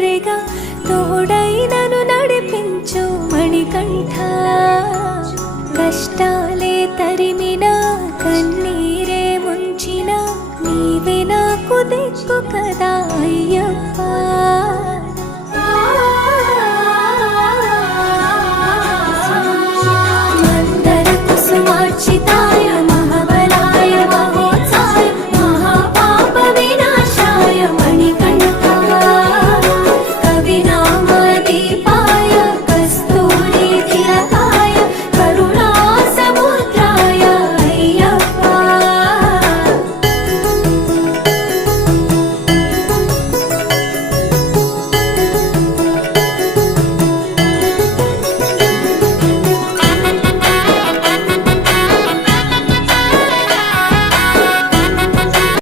తండ్రిగా తోడై నన్ను నడిపించు మణికంఠ. కష్టాలే తరిమినా కన్నీరే ముంచిన నీవే నాకు దిక్కు కదా అయ్యప్ప.